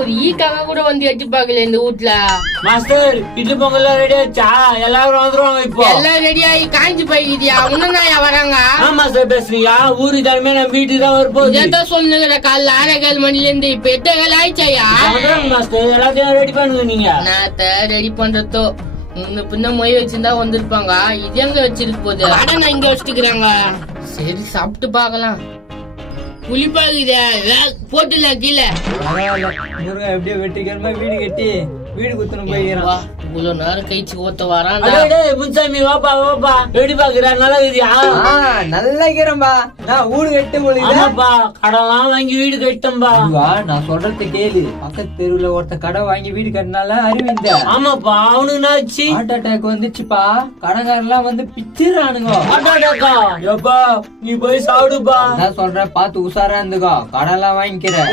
ஒரு ஈக்காக கூட வந்து எட்டி பாக்கல இந்த வீட்டுல. மாஸ்டர் இட்லி பொங்கல் ரெடி ஆச்சா? எல்லாரும் வந்துருவாங்க இப்போ. எல்லாம் ரெடி ஆகி காஞ்சி போய்கிட்டியா? உன்னதான் வராங்க. ஆமா சார் பேசுறியா? ஊரு தலைமை நான் வீட்டுக்கு தான் வரப்போகுது. இதான் சொல்லுங்கிற காலைல 6:15 மணில இருந்து இப்ப 8:15 ஆயிடுச்சாயா? மாஸ்டர் எல்லாத்தையும் ரெடி பண்ணுங்க நீங்க. நான் ரெடி பண்றதோ முன்ன பின்ன மொய் வச்சிருந்தா வந்திருப்பாங்க. இது எங்க வச்சிருக்கு போகுது? அட நான் இங்க வச்சுக்கிறாங்க. சரி சாப்பிட்டு பாக்கலாம். புளிப்பாகுதே போட்டுலாம் கீழே. முருகன் எப்படியோ வெட்டிக்கிறமா வீடு கட்டி வீடு குத்தணும் போய்க்கிறான். இவ்வளவு நேரம் கழிச்சு ஒருத்த வரான்டா. முன்சாமி வாப்பா வாப்பா எப்படி பாக்குறா? நல்லா இருக்குதியா? நல்லா இருக்கிறேன்பா. நான் வீடு கட்ட முடியுதாப்பா. கடலாம் வாங்கி வீடு கட்டம்பா. நான் சொல்றது கேளு. பக்கத்து தெருவுல ஒருத்த கடை வாங்கி வீடு கட்டினால அறிவிந்த. ஆமாப்பா அவனுக்கு என்னாச்சு? Heart attack வந்துச்சுப்பா. கடைக்காரெல்லாம் வந்து பிச்சிடுறானுங்க. ஹார்ட் அட்டாக்கா? எப்பா நீ போய் சாப்பிடுப்பா. நான் சொல்றேன் பாத்து உஷாரா இருந்துக்கோ. கடை எல்லாம் வாங்கிக்கிறேன்.